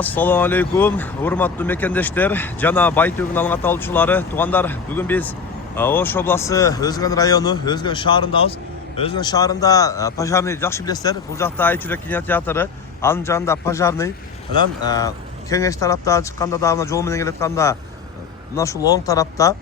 Assalamu alaikum, урматтуу мекендештер жана Байтөгүн алгат алуучулары, туугандар. Бүгүн биз Ош областы Өзгөн району, Өзгөн шаарындабыз. Өзгөн шаарында пожарный жакшы билесиздер. Бул жакта Айчүрек кинотеатры, анын жанында пожарный. Анан кеңеш тараптан чыкканда да мына жол менен келатканда мына ушул оң тарапта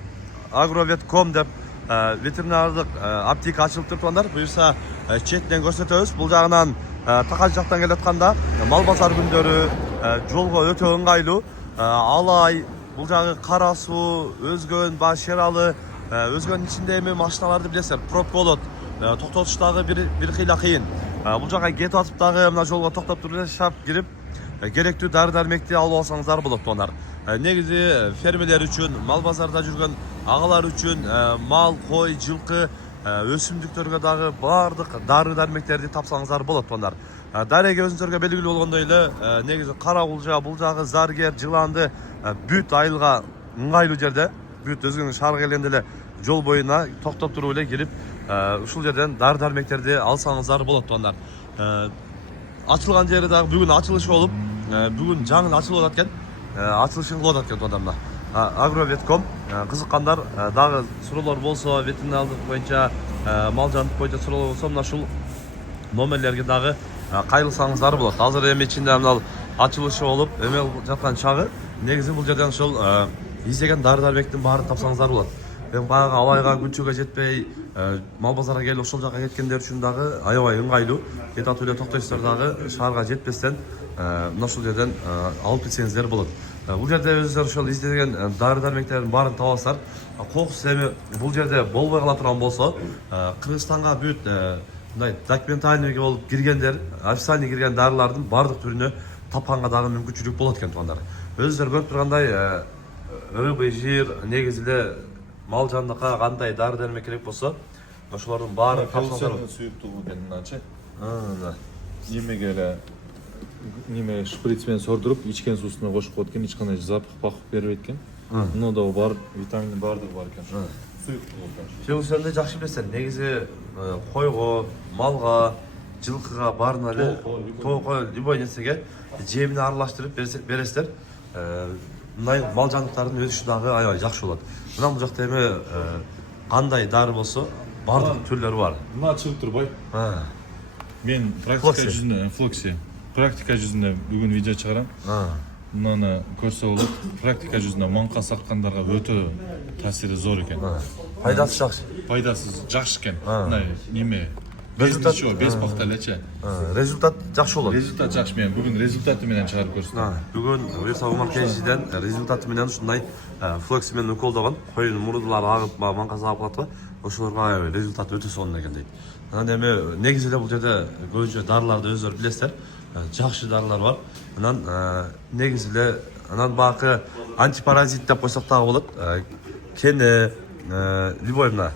Агроветком деп ветеринардык аптека ачылып тур, туугандар. Буюрса четтен көрсөтөбүз. Бул жагынан такай жактан келатканда мал базар күндөрү жолго өтө ыңгайлуу. Алай, бул жагы Кара Суу, Өзгөн, Башералы, Өзгөнүн ичинде эми машиналарды билесиздер, пробка болот. Токтотуш дагы бир кыйла кыйын. Бул жака кетип атып дагы мына жолго токтоп туруп шап кирип керектүү дары-дармекти алып алсаңыздар болот, туугандар. Негизи фермерлер үчүн, мал базарда жүргөн агалар үчүн мал, кой, жылкы, өсүмдүктөргө дагы баардык дары-дармектерди тапсаңыздар болот, туугандар. Дареге өзүңүзгө белгилүү болгондой эле, негизи кара кулжа, бул жагы Заргер, Жыланды бүт айылга ыңгайлуу жерде, бүт Өзгөн шаарга келгенде эле жол боюна токтоп туруп эле кирип, ушул жерден дары-дармектерди алсаңыздар болот, туугандар. Ачылган жери дагы бүгүн ачылышы болуп, бүгүн жаңы ачылып атат экен. Ачылышын кылып атат экен, туугандар. Агроветком кызыккандар дагы суроолор болсо, ветеринардык боюнча, мал жандык боюнча суроолор болсо, мына ушул номерлерге дагы кайрылсаңыздар болот. Азыр эми ичинде мына ачылышы болуп, эме жаткан чагы, негизи бул жерден ушул издеген дары-дармектин баарын тапсаңыздар болот. Эми баягы алайга күнчөгө жетпей, мал базарга келип ошол жака кеткендер үчүн дагы аябай ыңгайлуу. Кетип эле токтойсуздар дагы шаарга жетпестен мына ушул жерден алып кетсеңиздер болот. Бул жерде өзүңүздөр ошол издеген дары-дармектердин баарын табасыздар. Кокус эми бул жерде болбой кала турган болсо, Кыргызстанга бүт мындай документальныйга болуп киргендер, официальный кирген дарылардын баардык түрүнө тапканга дагы мүмкүнчүлүк болот экен, туугандар. Өзүңүздөр көрүп тургандай, рыбы, жир, негизи эле мал жандыкка кандай дары-дармек керек болсо, ошолордун баары тапсаңыздар. Сүйүктүү деначы. Немеге эле неме шприц менен сордуруп, ичкен суусуна кошуп коет экен, эч кандай запах бербейт экен. Мында бар витамин баардыгы бар экен. Сүйүктүү болот. Сен жакшы билесиң, негизи койго, малга, жылкыга баарына эле кой любой нерсеге жемини аралаштырып бересиздер. Мындай мал жандыктардын өсүшү дагы аябай жакшы болот. Мына бул жакта эми кандай дары болсо, баардык түрлөрү бар. Мына чыгып турбай. Мен практика жүзүндө флокси. Практика жүзүндө бүгүн видео чыгарам. Мынаны көрсө болот. Практика жүзүндө маңка саткандарга өтө таасири зор экен. Пайдасы жакшы. Пайдасы жакшы экен. Мындай неме Результат без пахта элечи. Результат жакшы болот. Результат жакшы. Мен бүгүн результаты менен чыгарып көрсөтөм. Бүгүн буюрса Умар Кежиден результаты менен ушундай флокси менен уколдогон, койдун мурдулары агып, маңка сагып калат го. Ошолорго результат өтө сонун экен дейт. Анан эми негизи эле бул жерде көбүнчө дарыларды өзүңөр билесиздер. Жакшы дарылар бар. Анан негизи эле анан бакы антипаразит деп койсок дагы болот. Кене, любой мына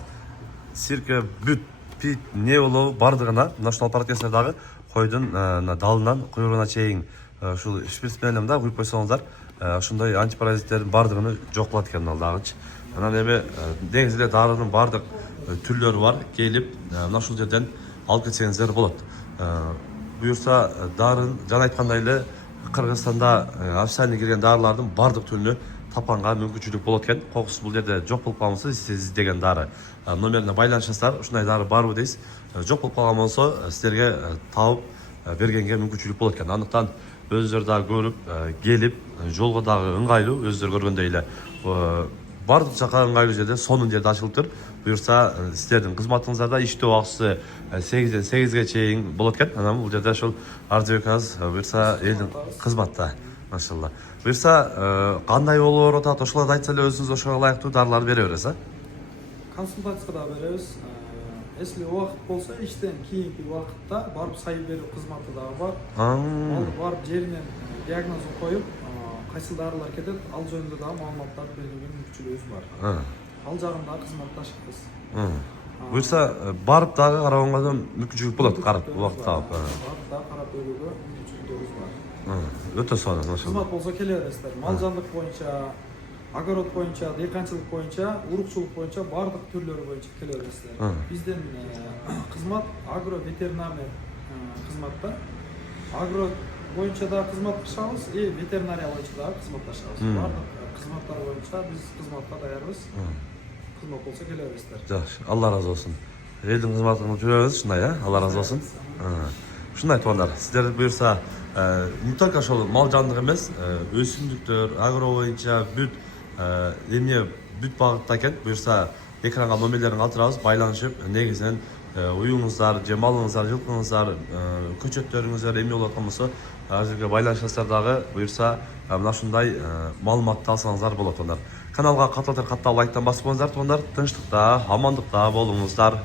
сирке, бүт, пит, не болобу бардыгына мына ушул аппаратесине дагы койдун далынан куйругуна чейин ушул шприц менен да куюп койсоңуздар, ошондой антипаразиттердин бардыгын жок кылат экен ал дагычы. Анан эми негизи эле дарынын бардык түрлөрү бар. Келип мына ушул жерден алып кетсеңиздер болот. Буюрса дарын жана айткандай эле Кыргызстанда официальный кирген дарылардын бардык түрүнө тапканга мүмкүнчүлүк болот экен. Кокус бул жерде жок болуп калмаса, сиз издеген дары номерине байланышасыздар. Ушундай дары барбы дейсиз. Жок болуп калган болсо, сиздерге табып бергенге мүмкүнчүлүк болот экен. Андыктан өзүңөр дагы көрүп, келип, жолго дагы ыңгайлуу, өзүңөр көргөндөй эле бардык жака ыңгайлуу жерде, сонун жерде ачылыптыр. Буюрса сиздердин кызматыңыздарда иштөө убактысы 8ден 8ге чейин болот экен. Анан бул жерде ошол ардыбеказ буюрса элдин кызматта. Машалла. Буюрса кандай болуп атат, ошолорду айтса эле өзүңүз ошого ылайыктуу дарыларды бере бересиз, Консультация да беребиз. Если убакыт болсо, иштен кийинки убакытта барып сайып берүү кызматы дагы бар. Ал барып жеринен диагнозун коюп, кайсы дарылар кетет, ал жөнүндө дагы маалыматтарды берүүгө мүмкүнчүлүгүбүз бар. Ал жагында кызматташабыз. Буюрса барып дагы карабанга мүмкүнчүлүк болот, карап убакыт таап. Барып дагы карап берүүгө мүмкүнчүлүгүбүз бар. Өтө сонун, машалла. Кызмат болсо келе бересиздер. Мал жандык боюнча, огород боюнча, дыйканчылык боюнча, урукчулук боюнча баардык түрлөрү боюнча келе бересиздер. Биздин кызмат агро ветеринарный кызматта. Агро боюнча да кызматташабыз, ветеринария боюнча да кызматташабыз. Бардык кызматтар боюнча биз кызматка даярбыз. Кызмат болсо келе бересиздер. Жакшы, Алла разы болсун. Элдин кызматын кылып жүрөбүз, ушундай, Алла разы болсун. Ушундай туугандар, сиздер буюрса, не только ошол мал жандык эмес, өсүмдүктөр, агро боюнча бүт эмне бүт багытта экен. Буюрса, экранга номерлерин калтырабыз, байланышып, негизинен уюңуздар, же малыңыздар, жылкыңыздар, көчөттөрүңүздөр эмне болуп аткан болсо, азыркы байланышасыздар дагы, буюрса, мына ушундай маалыматты алсаңыздар болот туугандар. Каналга каттап лайктан басып коюңуздар туугандар. Тынчтыкта, амандыкта болуңуздар.